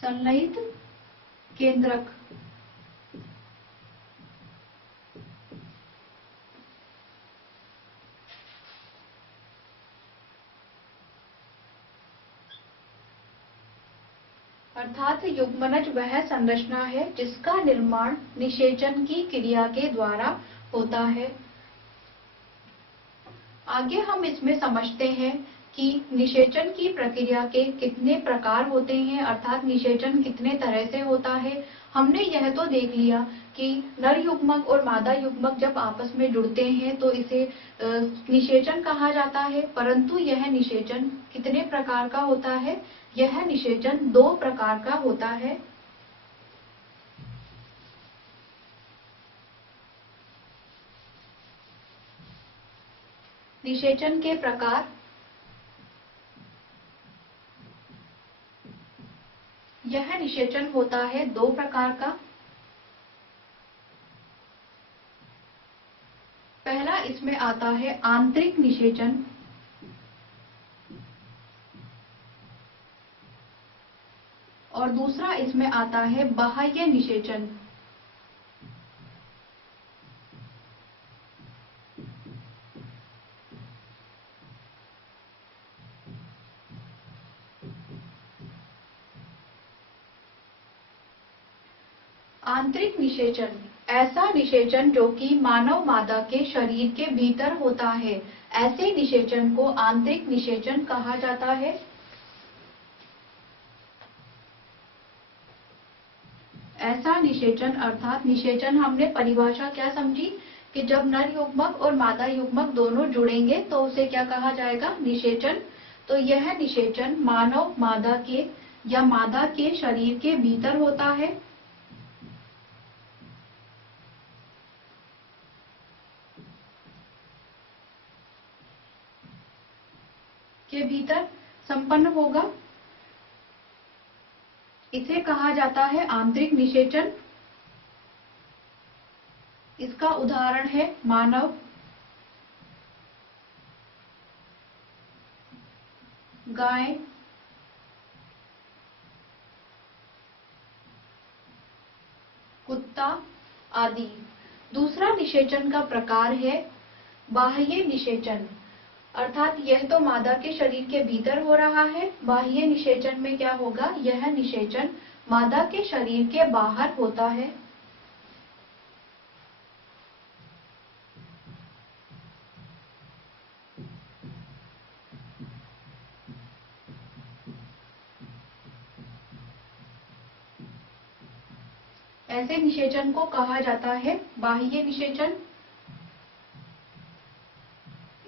संलयित केंद्रक। अर्थात युग्मनज वह संरचना है जिसका निर्माण निषेचन की क्रिया के द्वारा होता है। आगे हम इसमें समझते हैं कि निषेचन की प्रक्रिया के कितने प्रकार होते हैं, अर्थात निषेचन कितने तरह से होता है। हमने यह तो देख लिया कि नर युग्मक और मादा युग्मक जब आपस में जुड़ते हैं तो इसे निषेचन कहा जाता है, परंतु यह निषेचन कितने प्रकार का होता है? यह निषेचन 2 प्रकार का होता है। निषेचन के प्रकार। यह निषेचन होता है 2 प्रकार का। पहला इसमें आता है आंतरिक निषेचन और दूसरा इसमें आता है बाह्य निषेचन। आंतरिक निषेचन ऐसा निषेचन जो कि मानव मादा के शरीर के भीतर होता है, ऐसे निषेचन को आंतरिक निषेचन कहा जाता है। ऐसा निषेचन अर्थात निषेचन हमने परिभाषा क्या समझी कि जब नर युग्मक और मादा युग्मक दोनों जुड़ेंगे तो उसे क्या कहा जाएगा? निषेचन। तो यह निषेचन मानव मादा के या मादा के शरीर के भीतर होता है। के भीतर संपन्न होगा। इसे कहा जाता है आंतरिक निषेचन। इसका उदाहरण है मानव, गाय, कुत्ता आदि। दूसरा निषेचन का प्रकार है बाह्य निषेचन, अर्थात यह तो मादा के शरीर के भीतर हो रहा है। बाह्य निषेचन में क्या होगा? यह निषेचन मादा के शरीर के बाहर होता है। ऐसे निषेचन को कहा जाता है बाह्य निषेचन।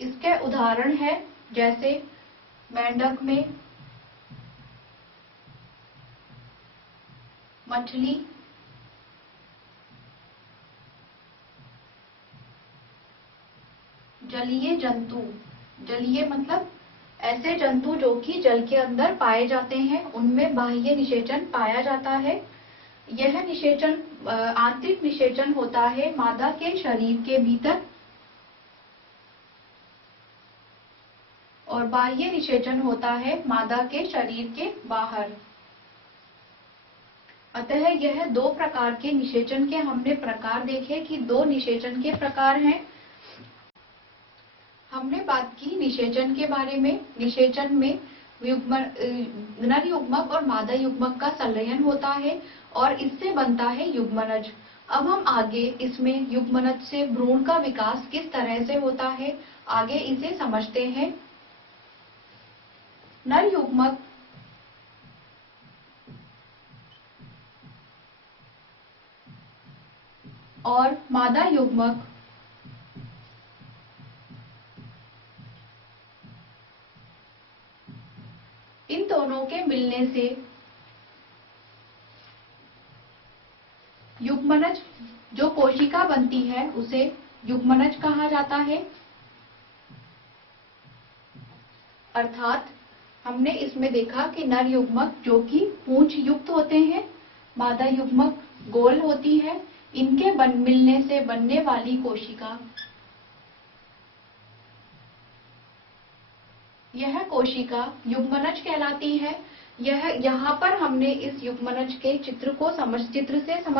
इसके उदाहरण है जैसे मेंढक में मछली, जलीय जंतु। जलीय मतलब ऐसे जंतु जो कि जल के अंदर पाए जाते हैं, उनमें बाह्य निषेचन पाया जाता है। यह निषेचन आंतरिक निषेचन होता है मादा के शरीर के भीतर और बाह्य निषेचन होता है मादा के शरीर के बाहर। अतः यह 2 प्रकार के निषेचन के हमने प्रकार देखे कि 2 निषेचन के प्रकार हैं। हमने बात की निषेचन के बारे में। निषेचन में नर युग्मक और मादा युग्मक का संलयन होता है और इससे बनता है युग्मनज। अब हम आगे इसमें युग्मनज से भ्रूण का विकास किस तरह से होता है, आगे इसे समझते हैं। नर युग्मक और मादा युग्मक इन दोनों के मिलने से युग्मनज जो कोशिका बनती है उसे युग्मनज कहा जाता है। अर्थात हमने इसमें देखा कि नर युग्मक जो कि पूंछ युक्त होते हैं, मादा युग्मक गोल होती है। इनके मिलने से बनने वाली कोशिका, यह कोशिका युग्मनज कहलाती है। यहाँ पर हमने इस युग्मनज के चित्र से समझ